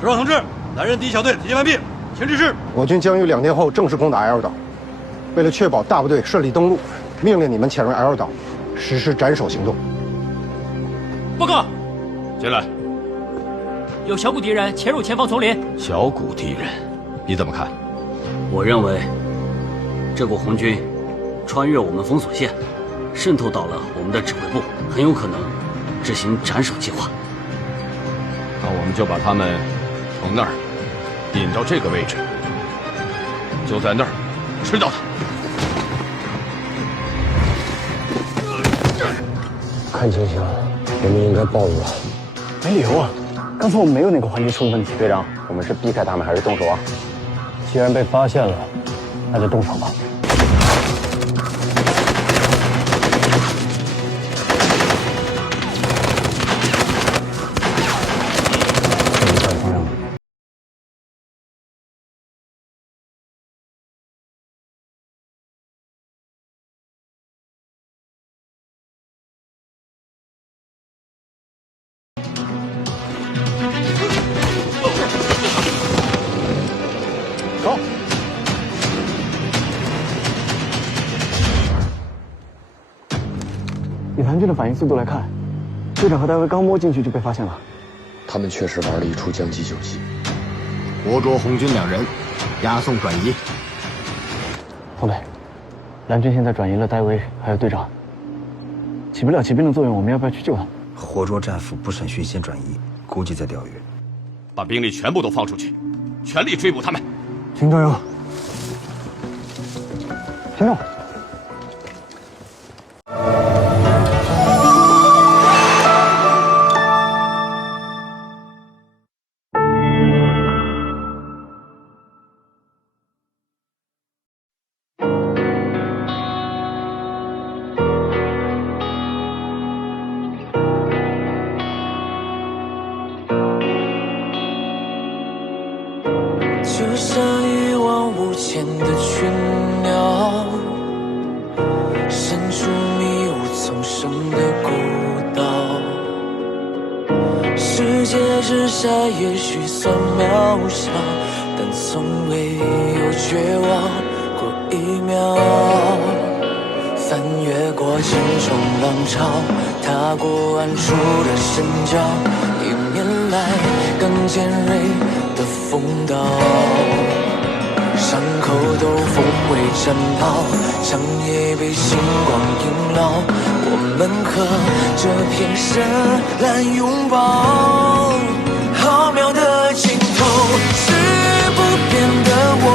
首长同志，来人第一小队集结完毕，请指示。我军将于2天后正式攻打 L 岛。为了确保大部队顺利登陆，命令你们潜入 L 岛，实施斩首行动。报告，进来。有小股敌人潜入前方丛林。小股敌人，你怎么看？我认为，这股红军穿越我们封锁线，渗透到了我们的指挥部，很有可能执行斩首计划。那我们就把他们从那儿引到这个位置，就在那儿吃掉他。看情形，我们应该暴露了。没理由啊！刚才我们没有哪个环节出了问题。队长，我们是避开他们还是动手啊？既然被发现了，那就动手吧。走。以蓝军的反应速度来看，队长和戴维刚摸进去就被发现了。他们确实玩了一出将计就计，活捉红军2人，押送转移。宋队，蓝军现在转移了戴维还有队长，起不了骑兵的作用，我们要不要去救他？活捉战俘不审讯先转移，估计在钓鱼。把兵力全部都放出去，全力追捕他们。请加油！行动！就像一望无前的群鸟，身处迷雾丛生的孤岛。世界之下也许算渺小，但从未有绝望过1秒。翻越过千重浪潮，踏过暗处的深礁，迎面来更尖锐的风刀，伤口都封为战袍，长夜被星光萦绕，我们和这片深蓝拥抱。浩渺的尽头是不变的我，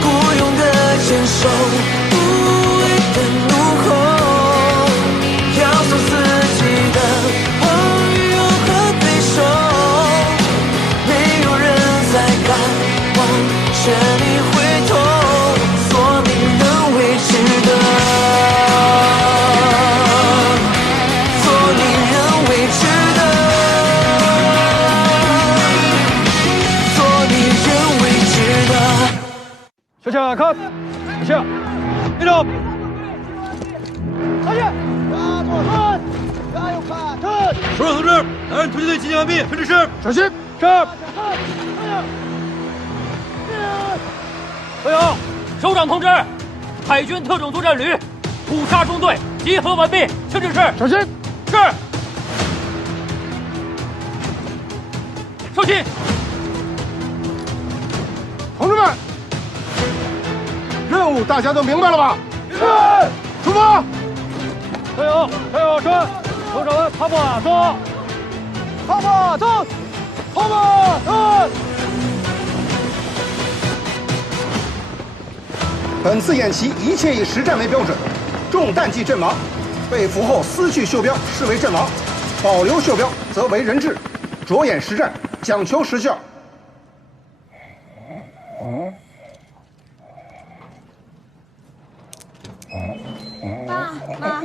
孤勇的坚守，无畏的怒吼，要送自己的朋友和对手。全力回头，做你认为值得，做你认为值得，做你认为值得。小枪看，一下，立正，下去，加油看，首长同志，来人突击队集结完毕，请指示。小心，是。队长，首长同志，海军特种作战旅捕杀中队集合完毕，请指示。小心，是。收起。同志们，任务大家都明白了吧？是。出发。加油，加油，转，头转，跑跑走，跑跑走，跑跑走。本次演习一切以实战为标准，中弹即阵亡，被俘后撕去袖标视为阵亡，保留袖标则为人质。着眼实战，讲求实效。爸妈。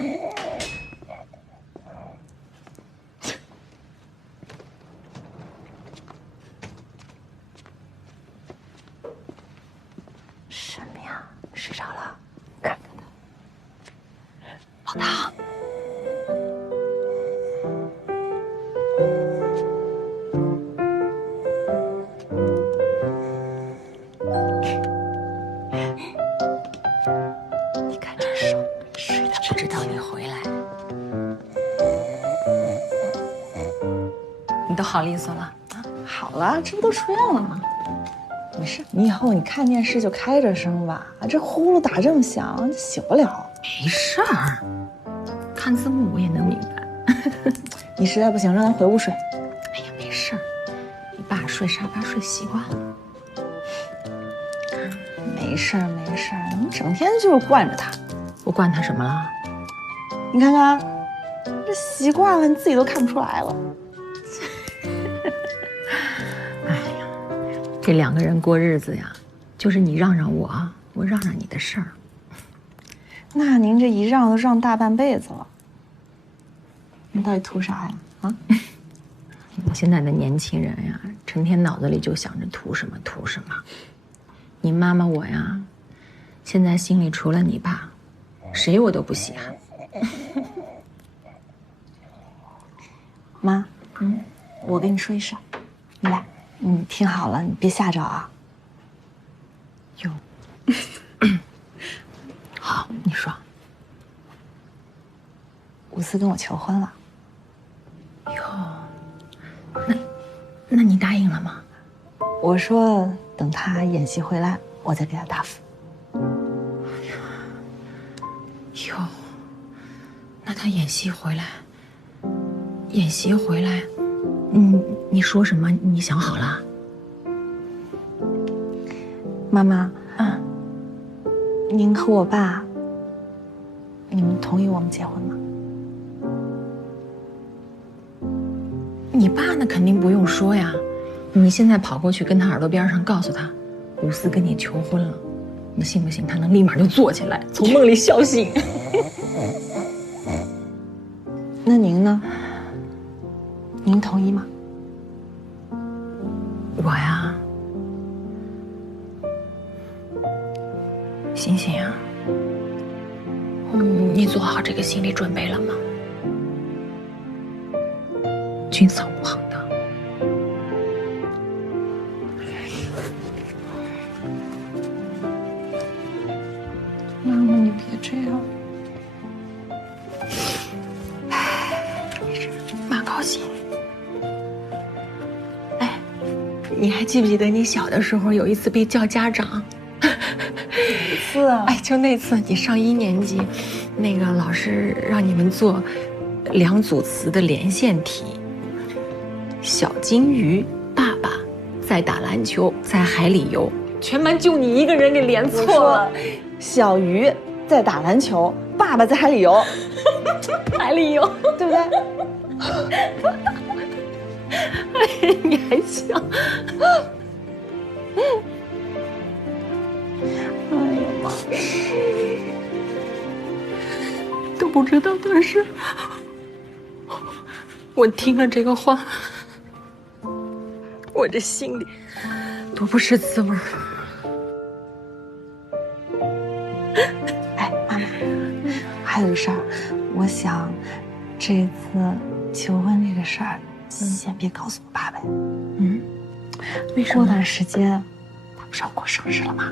什么呀？睡着了？看看他，老大。你都好利索了。好了，这不都出院了吗？没事，你以后你看电视就开着声吧，这呼噜打这么响，醒不了。没事儿，看字幕我也能明白。你实在不行，让他回屋睡。哎呀，没事儿，你爸睡沙发睡习惯了。没事儿，没事儿，你整天就是惯着他。我惯他什么了？你看看，这习惯了，你自己都看不出来了。哎呀，这两个人过日子呀，就是你让让我，我让让你的事儿。那您这一让都让大半辈子了，你到底图啥呀？啊？现在的年轻人呀，成天脑子里就想着图什么图什么。你妈妈我呀，现在心里除了你爸，谁我都不稀罕。妈，我跟你说一声，你来，你听好了，你别吓着啊。哟，好，你说。吴思跟我求婚了。哟，那你答应了吗？我说等他演习回来，我再给他答复。哟，那他演习回来，你说什么？你想好了？妈妈，您和我爸，你们同意我们结婚吗？你爸那肯定不用说呀，你现在跑过去跟他耳朵边上告诉他，吴思跟你求婚了，你信不信他能立马就坐起来，从梦里笑醒？那您呢？您同意吗？我呀，醒醒啊！你做好这个心理准备了吗？君嫂无行的。妈妈，你别这样。妈高兴。哎，你还记不记得你小的时候有一次被叫家长？哪次啊？哎，就那次你上1年级，那个老师让你们做2组词的连线题。小金鱼爸爸在打篮球，在海里游，全班就你一个人给连错了。小鱼在打篮球，爸爸在海里游，海里游，对不对？哎，你还笑？哎呀妈！都不知道当时我听了这个话，我这心里多不是滋味儿。哎，妈妈，还有个事儿，我想这次求婚这个事儿，先别告诉我爸爸。为什么？过段时间他不是要过生日了吗？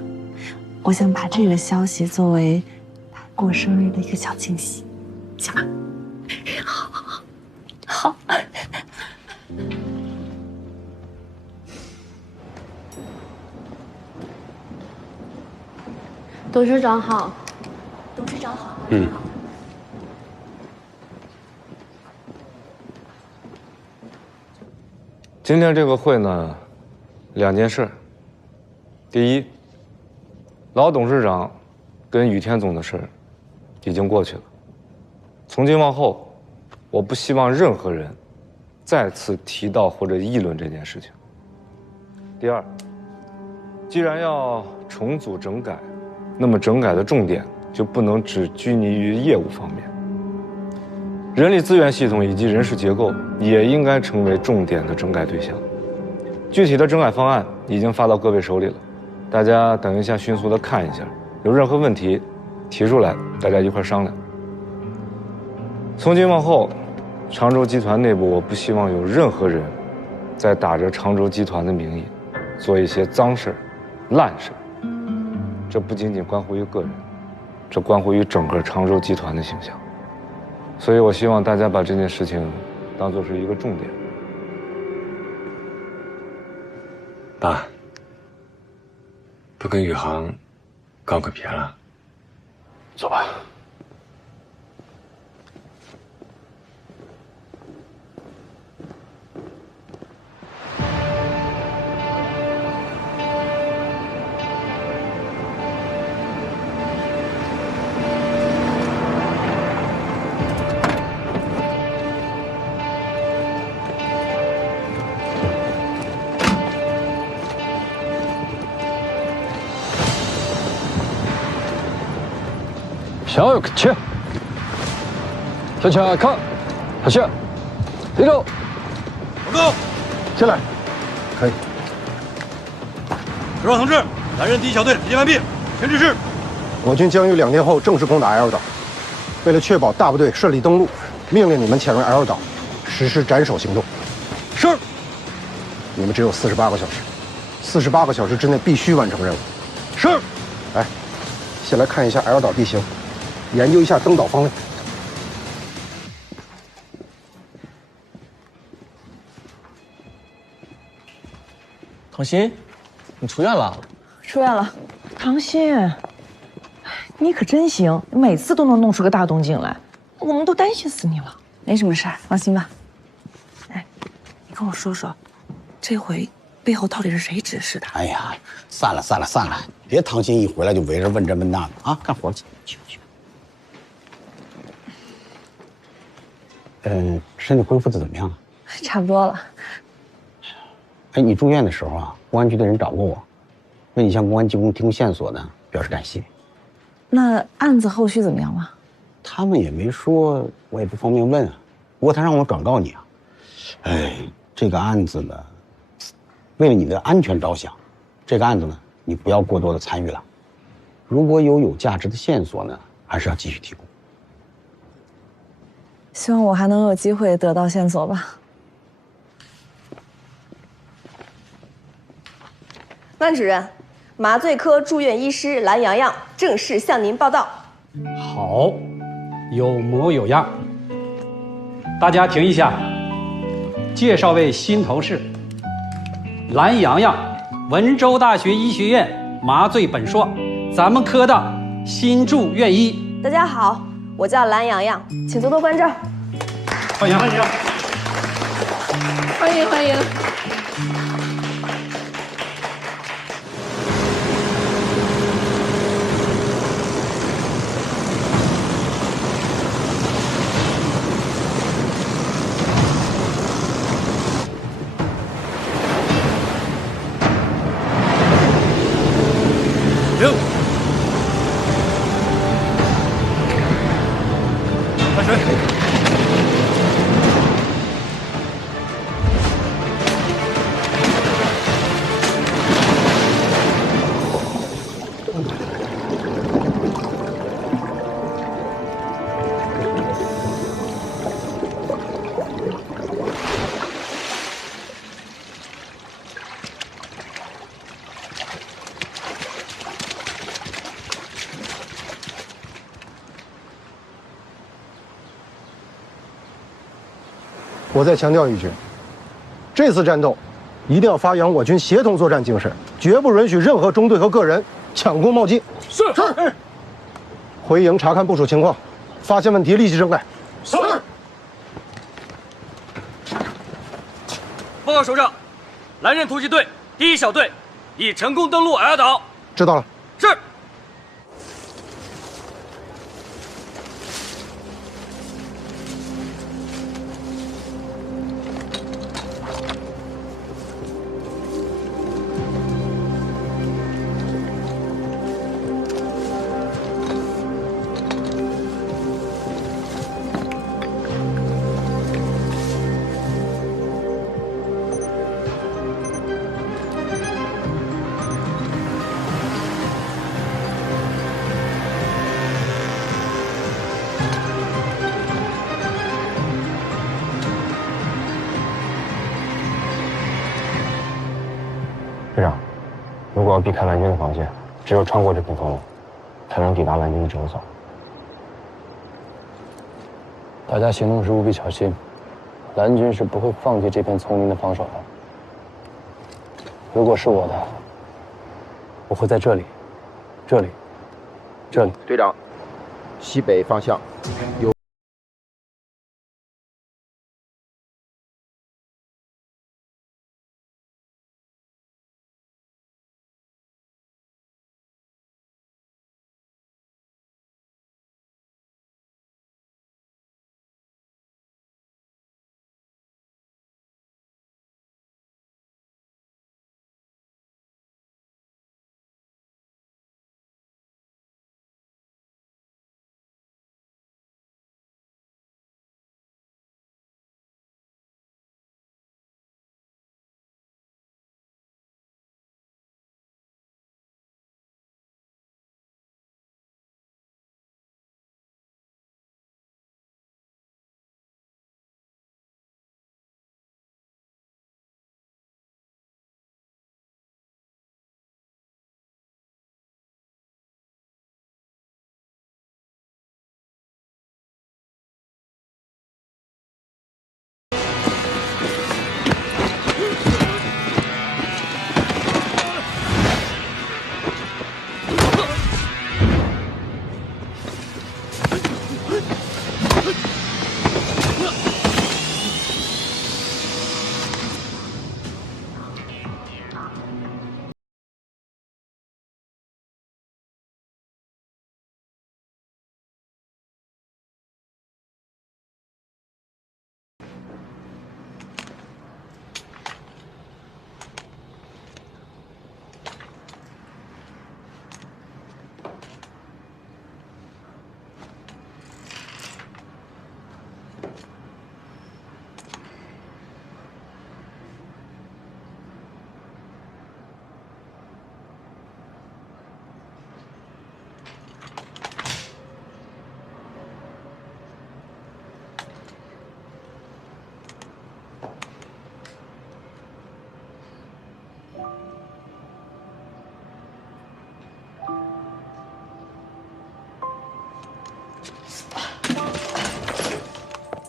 我想把这个消息作为他过生日的一个小惊喜，行吗？好。董事长好。董事长好。今天这个会呢，2件事。第一，老董事长跟雨天总的事已经过去了。从今往后，我不希望任何人再次提到或者议论这件事情。第二，既然要重组整改，那么整改的重点就不能只拘泥于业务方面，人力资源系统以及人事结构也应该成为重点的整改对象。具体的整改方案已经发到各位手里了，大家等一下迅速的看一下，有任何问题提出来，大家一块商量。从今往后，常州集团内部我不希望有任何人再打着常州集团的名义做一些脏事儿、烂事儿。这不仅仅关乎于个人，这关乎于整个常州集团的形象。所以我希望大家把这件事情当作是一个重点，爸，不跟宇航告个别了？走吧。小友切，向前看，向前，立正，报告，进来，可以。首长同志，蓝人第一小队集结完毕，请指示。我军将于2天后正式攻打 L 岛。为了确保大部队顺利登陆，命令你们潜入 L 岛，实施斩首行动。是。你们只有48个小时，48个小时之内必须完成任务。是。来，先来看一下 L 岛地形，研究一下登岛方位。唐鑫，你出院了？出院了。唐鑫，你可真行，每次都能弄出个大动静来，我们都担心死你了。没什么事儿，放心吧。哎，你跟我说说，这回背后到底是谁指示的？哎呀，散了，别唐鑫一回来就围着问这问那的啊，干活去。身体恢复的怎么样？差不多了。哎，你住院的时候啊，公安局的人找过我，为你向公安机构提供线索呢，表示感谢。那案子后续怎么样了？他们也没说，我也不方便问啊。不过他让我转告你啊，哎，这个案子呢，为了你的安全着想，这个案子呢，你不要过多的参与了。如果有价值的线索呢，还是要继续提供。希望我还能有机会得到线索吧。万主任，麻醉科住院医师蓝洋洋正式向您报到。好，有模有样。大家停一下，介绍位新同事，蓝洋洋，文州大学医学院麻醉本硕，咱们科的新驻院医。大家好，我叫蓝洋洋，请多多关照。欢迎欢迎欢迎欢迎。停！开水。我再强调一句，这次战斗一定要发扬我军协同作战精神，绝不允许任何中队和个人抢功冒进。是。回营查看部署情况，发现问题立即整改。是。报告首长，蓝刃突击队第一小队已成功登陆 L 岛。知道了。是。队长，如果要避开蓝军的防线，只有穿过这片风路，才能抵达蓝军的诊所。大家行动时务必小心，蓝军是不会放弃这片丛林的防守的。如果是我的，我会在这里，这里。队长，西北方向有。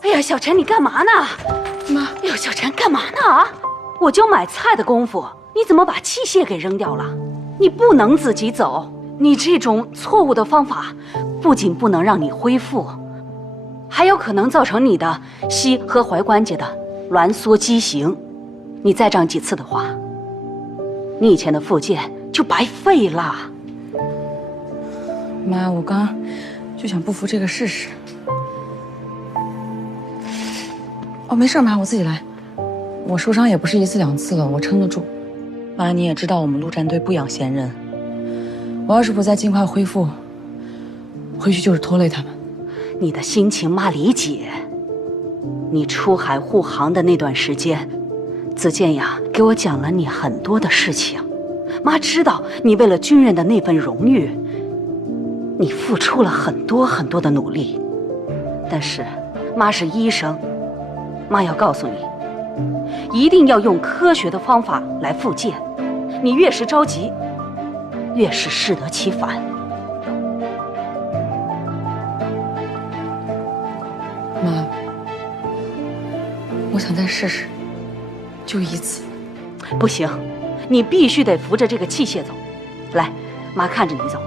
哎呀，小陈，你干嘛呢？妈，哎呦，小陈干嘛呢？啊！我就买菜的功夫，你怎么把器械给扔掉了？你不能自己走，你这种错误的方法，不仅不能让你恢复，还有可能造成你的膝和踝关节的挛缩畸形。你再这样几次的话，你以前的复健就白费了。妈，我刚就想不服这个试试。哦，没事，妈，我自己来。我受伤也不是一次两次了，我撑得住。妈，你也知道我们陆战队不养闲人，我要是不再尽快恢复，回去就是拖累他们。你的心情妈理解。你出海护航的那段时间，子健呀给我讲了你很多的事情。妈知道你为了军人的那份荣誉，你付出了很多很多的努力。但是妈是医生，妈要告诉你，一定要用科学的方法来复健。你越是着急，越是适得其反。妈，我想再试试，就一次。不行，你必须得扶着这个器械走。来，妈看着你走。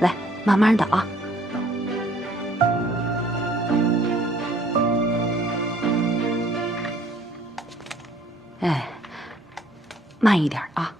来，慢慢的啊。哎，慢一点啊。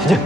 起劲！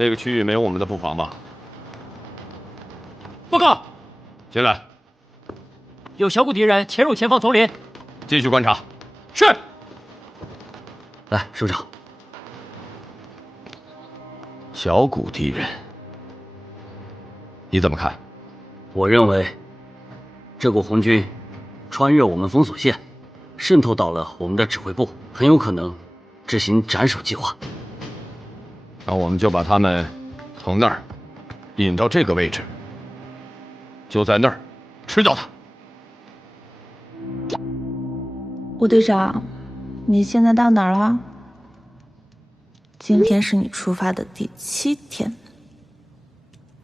那个区域没有我们的布防吧？报告，进来，有小股敌人潜入前方丛林。继续观察。是。来，首长。小股敌人，你怎么看？我认为，这股红军穿越我们封锁线，渗透到了我们的指挥部，很有可能执行斩首计划。那我们就把他们从那儿引到这个位置，就在那儿吃掉他。吴队长，你现在到哪儿了？今天是你出发的第7天，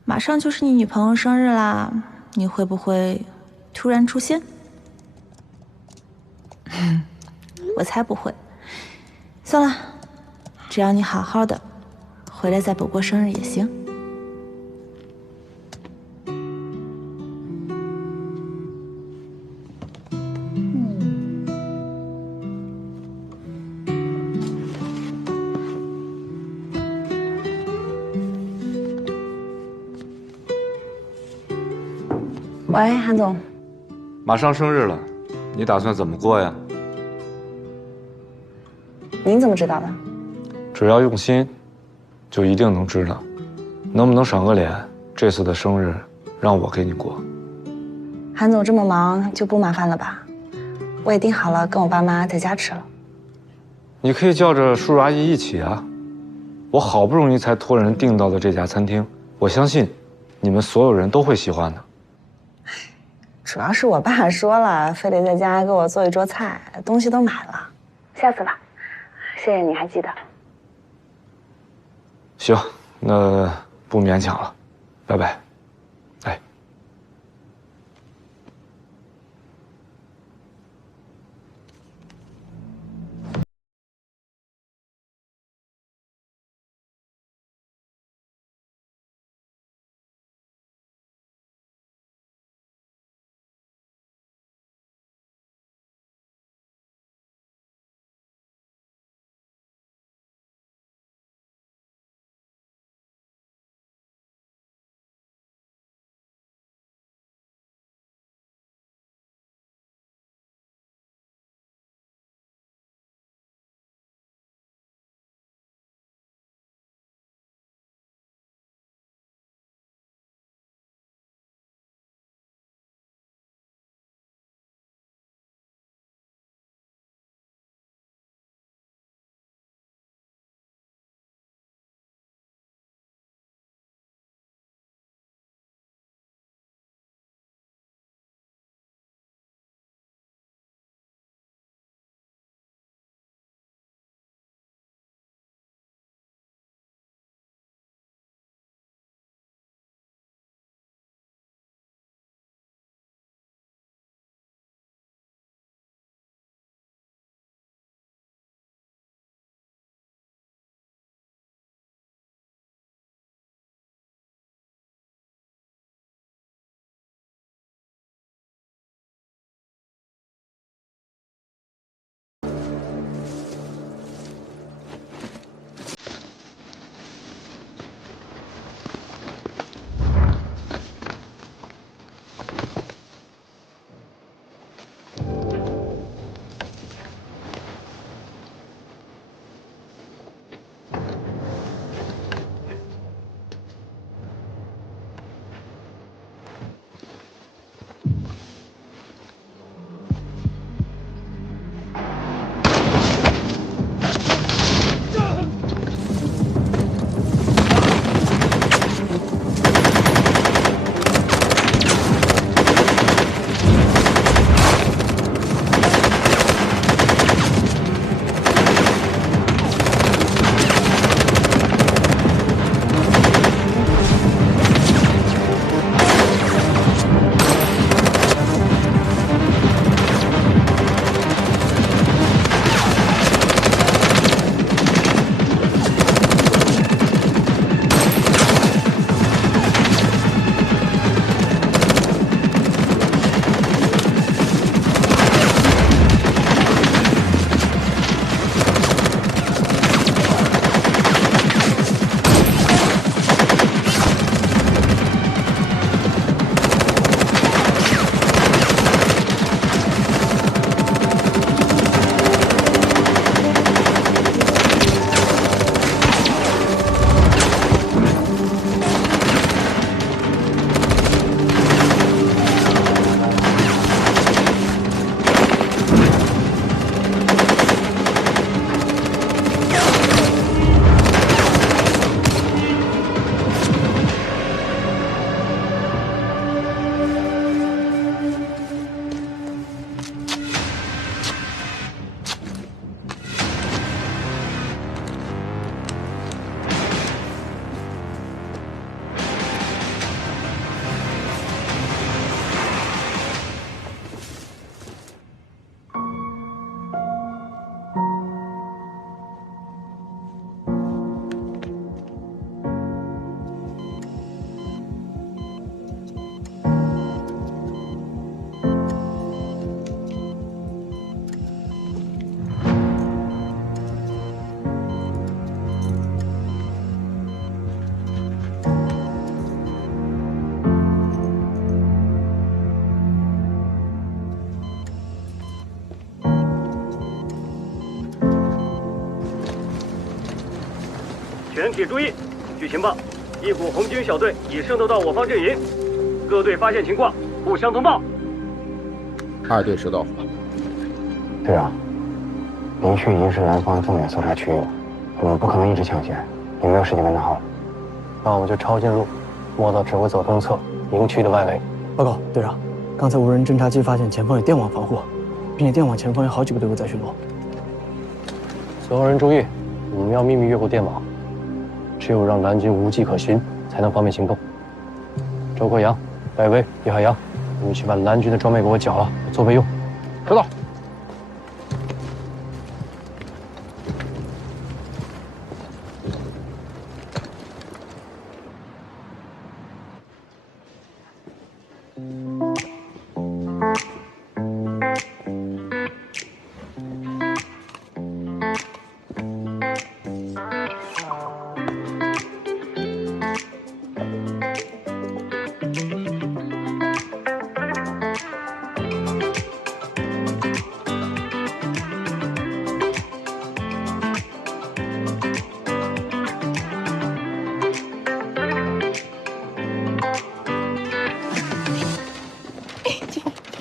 马上就是你女朋友生日啦，你会不会突然出现？我才不会。算了，只要你好好的，回来再补过生日也行。喂，韩总，马上生日了，你打算怎么过呀？您怎么知道的？只要用心，就一定能知道。能不能赏个脸？这次的生日让我给你过。韩总这么忙，就不麻烦了吧？我也订好了，跟我爸妈在家吃了。你可以叫着叔叔阿姨一起啊。我好不容易才托人订到的这家餐厅，我相信你们所有人都会喜欢的。主要是我爸说了，非得在家给我做一桌菜，东西都买了。下次吧，谢谢你还记得。行，那不勉强了，拜拜。全体注意！据情报，一股红军小队已渗透到我方阵营，各队发现情况互相通报。2队收到。队长，营区已经是南方重点搜查区域了，我们不可能一直抢先，也没有时间跟他耗。那我们就抄近路，摸到指挥所东侧营区的外围。报告队长，刚才无人侦察机发现前方有电网防护，并且电网前方有好几个队伍在巡逻。所有人注意，我们要秘密越过电网，只有让蓝军无迹可寻，才能方便行动。周国阳、戴威、叶海洋，你们去把蓝军的装备给我缴了，做备用。收到。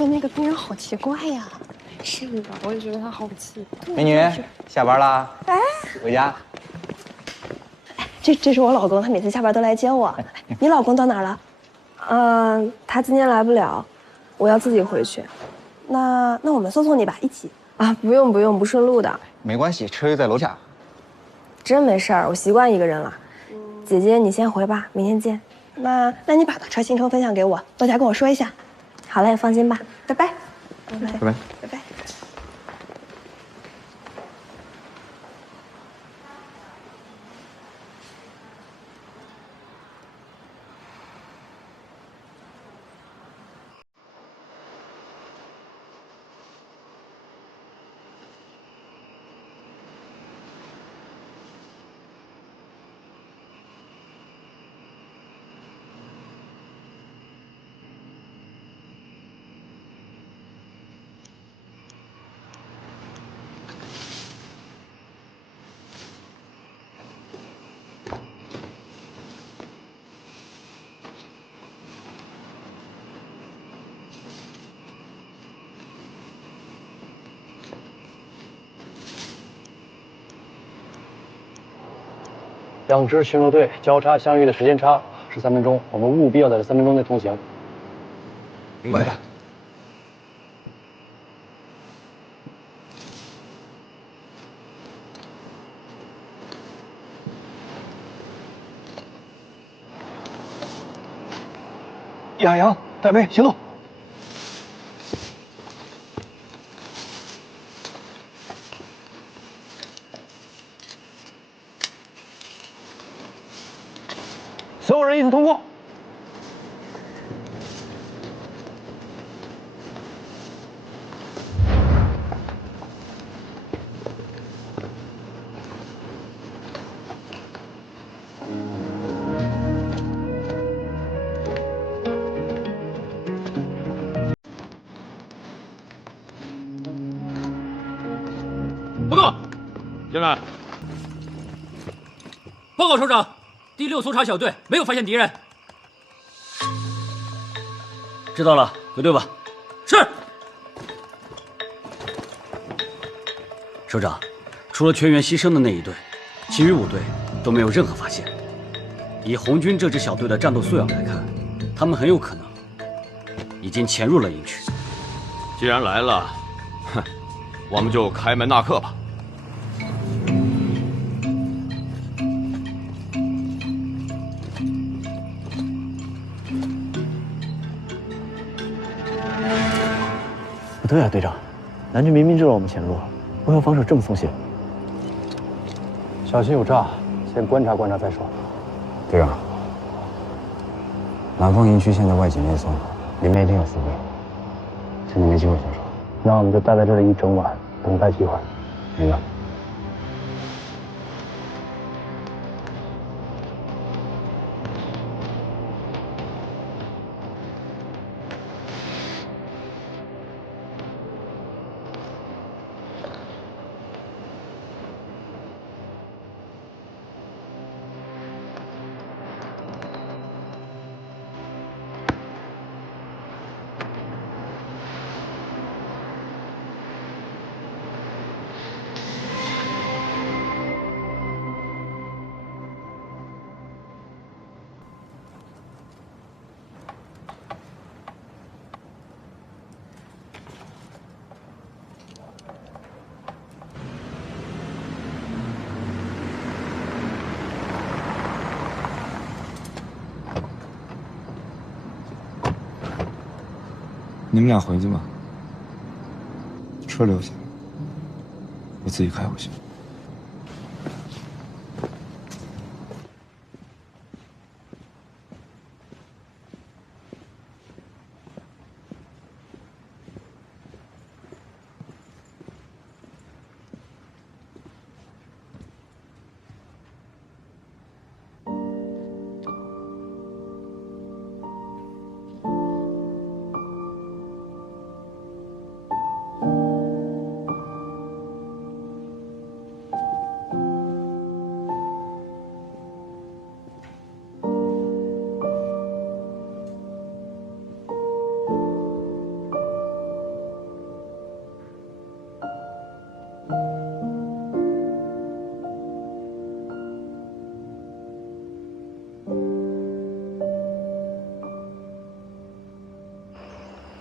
那个病人好奇怪呀！是的，我也觉得他好奇怪。美女，下班啦？哎，回家。这是我老公，他每次下班都来接我。你老公到哪儿了？他今天来不了，我要自己回去。那我们送你吧，一起啊？不用，不顺路的。没关系，车就在楼下。真没事儿，我习惯一个人了。姐姐，你先回吧，明天见。那你把车行程分享给我，到家跟我说一下。好嘞，放心吧，拜拜。拜拜。拜拜。两支巡逻队交叉相遇的时间差是3分钟，我们务必要在这3分钟内通行。明白。叶海洋、戴威，行动！所有人依次通过。报告，进来。报告首长。第6搜查小队没有发现敌人。知道了，归队吧。是。首长，除了全员牺牲的那一队，其余5队都没有任何发现。以红军这支小队的战斗素养来看，他们很有可能已经潜入了营区。既然来了，哼，我们就开门纳客吧。不对啊，队长，蓝军明明知道我们潜入，为何防守这么松懈？小心有诈，先观察观察再说。队长，南方营区现在外紧内松，里面一定有伏兵，现在没机会下手。那我们就待在这里一整晚，等待机会。明白。你们俩回去吧，车留下，我自己开回去。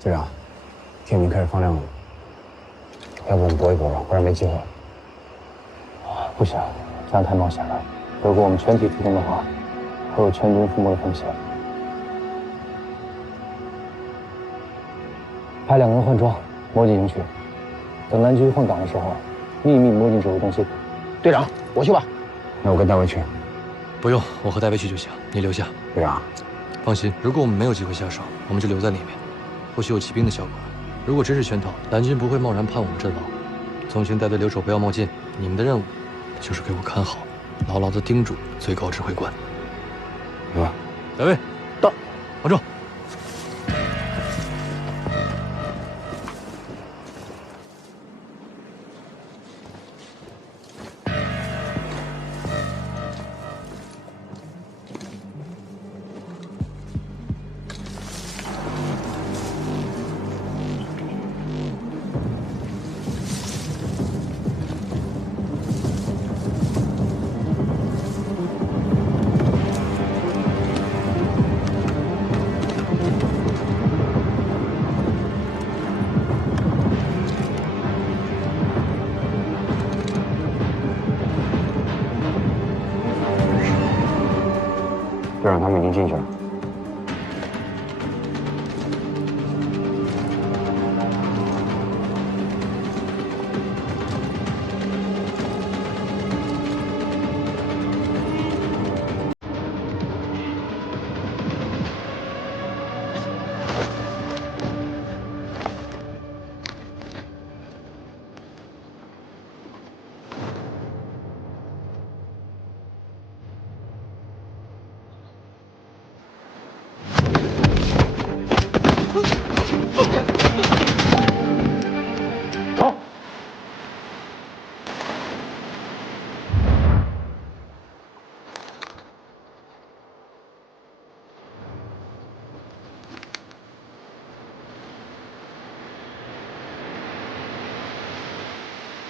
队长，天已经开始放亮了，要不我们搏一搏吧，不然没机会。不行，这样太冒险了。如果我们全体出动的话，会有全军覆没的风险。派2个人换装，摸进营区，等蓝军换岗的时候，秘密摸进指挥中心。队长，我去吧。那我跟大卫去。不用，我和大卫去就行，你留下。队长，放心，如果我们没有机会下手，我们就留在里面。或许有骑兵的效果。如果真是圈套，蓝军不会贸然判我们阵亡。纵情带队留守，不要冒进。你们的任务就是给我看好，牢牢地盯住最高指挥官。明白。大卫，到，往正。队长，他们已经进去了。走。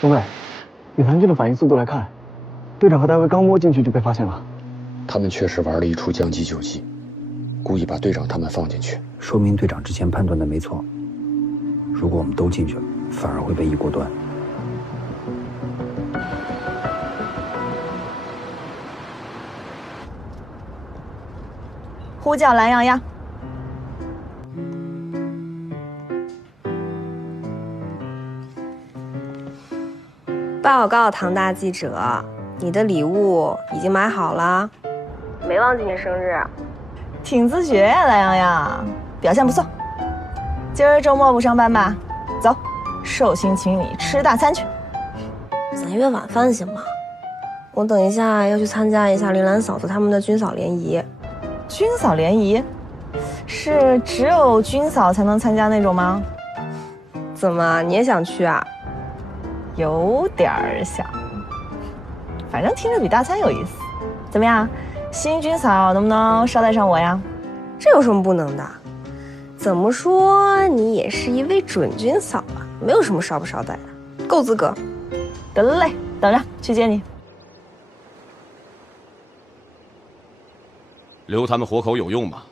东卫，以蓝军的反应速度来看，队长和大卫刚摸进去就被发现了。他们确实玩了一出将计就计，故意把队长他们放进去，说明队长之前判断的没错。如果我们都进去了，反而会被一锅端。呼叫蓝洋洋。报告唐大记者，你的礼物已经买好了，没忘记你生日。挺自觉呀，蓝洋洋，表现不错。今儿周末不上班吧？走，寿星请你吃大餐去。咱约晚饭行吗？我等一下要去参加一下林兰嫂子他们的军嫂联谊。军嫂联谊，是只有军嫂才能参加那种吗？怎么，你也想去啊？有点想，反正听着比大餐有意思。怎么样，新军嫂能不能捎带上我呀？这有什么不能的？怎么说你也是一位准军嫂了，没有什么捎不捎带的，够资格。得嘞，等着去接你。留他们活口有用吗？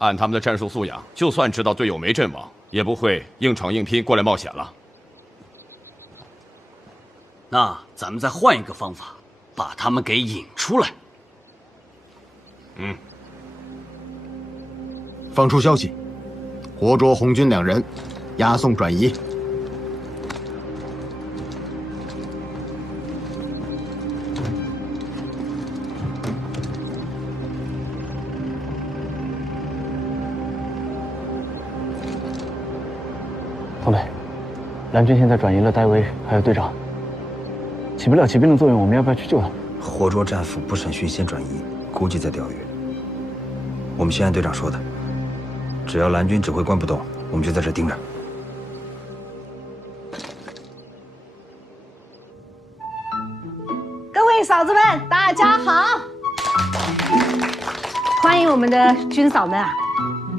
按他们的战术素养，就算知道队友没阵亡，也不会硬闯硬拼过来冒险了。那咱们再换一个方法，把他们给引出来。放出消息，活捉红军2人，押送转移。方队，蓝军现在转移了戴维还有队长，起不了骑兵的作用，我们要不要去救他？活捉战俘不审讯先转移，估计在钓鱼。我们先按队长说的，只要蓝军指挥官不动，我们就在这盯着。各位嫂子们，大家好！欢迎我们的军嫂们啊！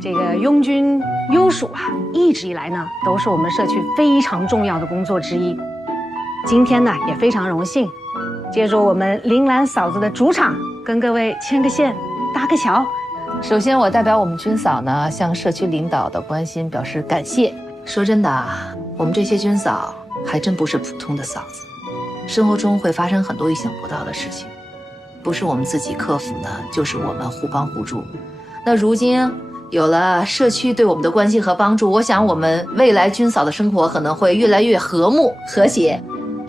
这个拥军优属啊，一直以来呢都是我们社区非常重要的工作之一。今天呢也非常荣幸，借助我们铃兰嫂子的主场，跟各位牵个线，搭个桥。首先，我代表我们军嫂呢，向社区领导的关心表示感谢。说真的啊，我们这些军嫂还真不是普通的嫂子，生活中会发生很多意想不到的事情，不是我们自己克服呢，就是我们互帮互助。那如今有了社区对我们的关心和帮助，我想我们未来军嫂的生活可能会越来越和睦和谐。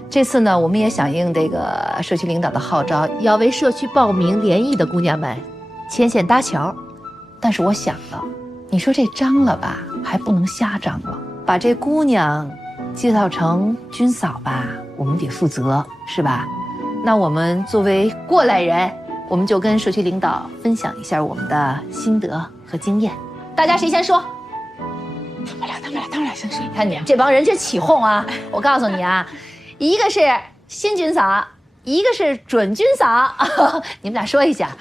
这次呢，我们也响应这个社区领导的号召，要为社区报名联谊的姑娘们牵线搭桥。但是我想了，你说这张了吧，还不能瞎张了，把这姑娘介绍成军嫂吧，我们得负责，是吧？那我们作为过来人，我们就跟社区领导分享一下我们的心得和经验。大家谁先说？他们俩先说。看你们这帮人真起哄啊！我告诉你啊，一个是新军嫂，一个是准军嫂，你们俩说一下。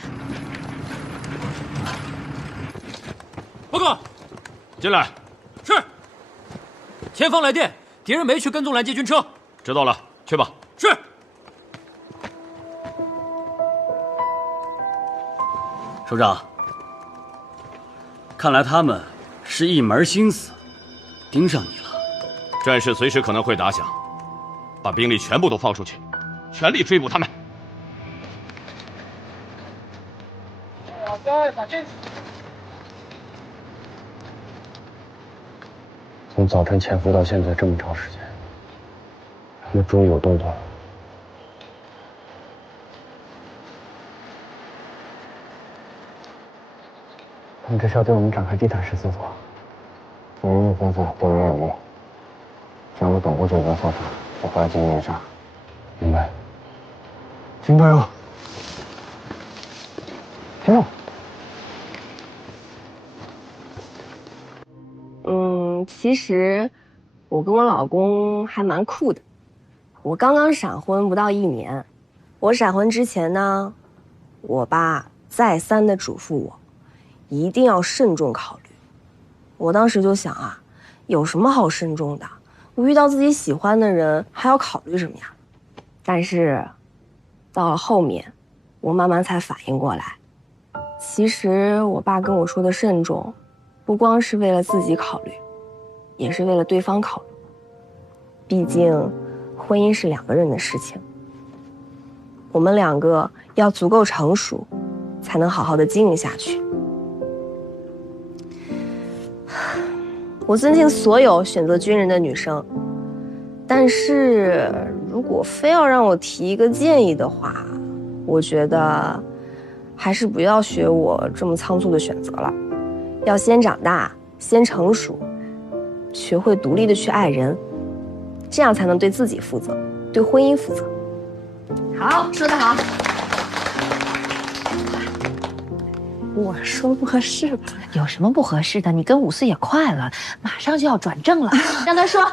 报告，进来。是。前方来电，敌人没去跟踪拦截军车。知道了，去吧。是。首长，看来他们是一门心思盯上你了。战事随时可能会打响，把兵力全部都放出去，全力追捕他们。从早晨潜伏到现在这么长时间，他们终于有动作了。他们这是要对我们展开地毯式搜索，人人分散，多人有误。只要我躲过这个搜查，就回来进行猎杀。明白。请加油！行动！其实我跟我老公还蛮酷的。我刚刚闪婚不到1年，我闪婚之前呢，我爸再三的嘱咐我，一定要慎重考虑。我当时就想啊，有什么好慎重的？我遇到自己喜欢的人，还要考虑什么呀？但是到了后面，我慢慢才反应过来，其实我爸跟我说的慎重，不光是为了自己考虑，也是为了对方考虑。毕竟，婚姻是2个人的事情，我们2个要足够成熟，才能好好的经营下去。我尊敬所有选择军人的女生，但是如果非要让我提一个建议的话，我觉得还是不要学我这么仓促的选择了，要先长大，先成熟，学会独立的去爱人，这样才能对自己负责，对婚姻负责。好，说得好。我说不合适吧？有什么不合适的？你跟5四也快了，马上就要转正了，让他说。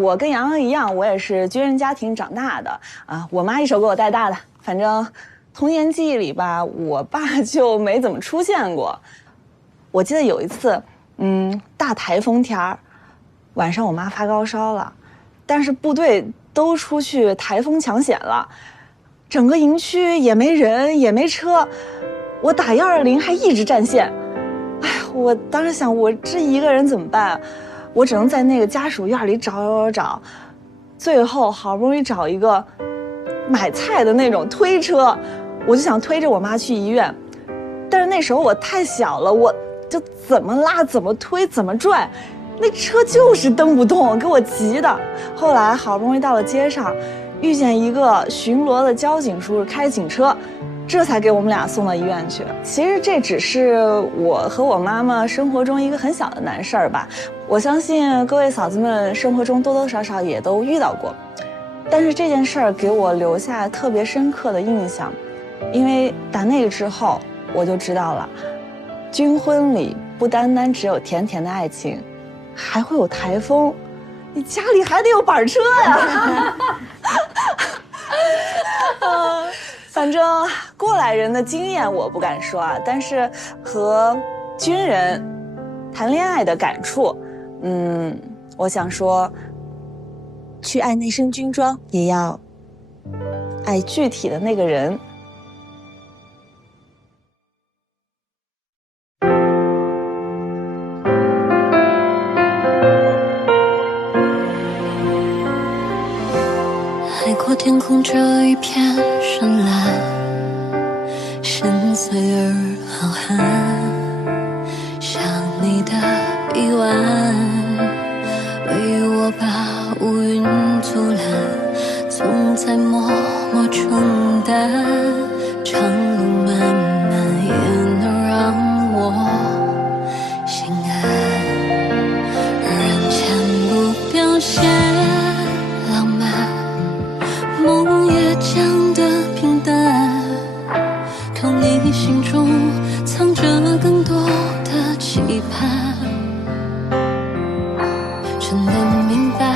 我跟洋洋一样，我也是军人家庭长大的啊，我妈一手给我带大的。反正童年记忆里吧，我爸就没怎么出现过。我记得有一次，大台风天儿，晚上我妈发高烧了，但是部队都出去台风抢险了，整个营区也没人也没车，我打120还一直占线。哎呀，我当时想，我这一个人怎么办？我只能在那个家属院里找，最后好不容易找一个买菜的那种推车，我就想推着我妈去医院，但是那时候我太小了，我就怎么拉怎么推怎么拽，那车就是蹬不动，给我急的。后来好不容易到了街上，遇见一个巡逻的交警叔叔开警车，这才给我们俩送到医院去。其实这只是我和我妈妈生活中一个很小的难事儿吧，我相信各位嫂子们生活中多多少少也都遇到过。但是这件事儿给我留下特别深刻的印象，因为打那个之后，我就知道了，军婚里不单单只有甜甜的爱情，还会有台风，你家里还得有板车呀。反正过来人的经验我不敢说啊，但是和军人谈恋爱的感触，我想说，去爱那身军装，也要爱具体的那个人。海阔天空这一片深蓝，深邃而浩瀚，想你的臂弯，为我把乌云阻拦，总在默默承担，长路漫漫也能让我心安，人前不表现浪漫，梦也讲得平淡，可你心中藏着更多的期盼，真的明白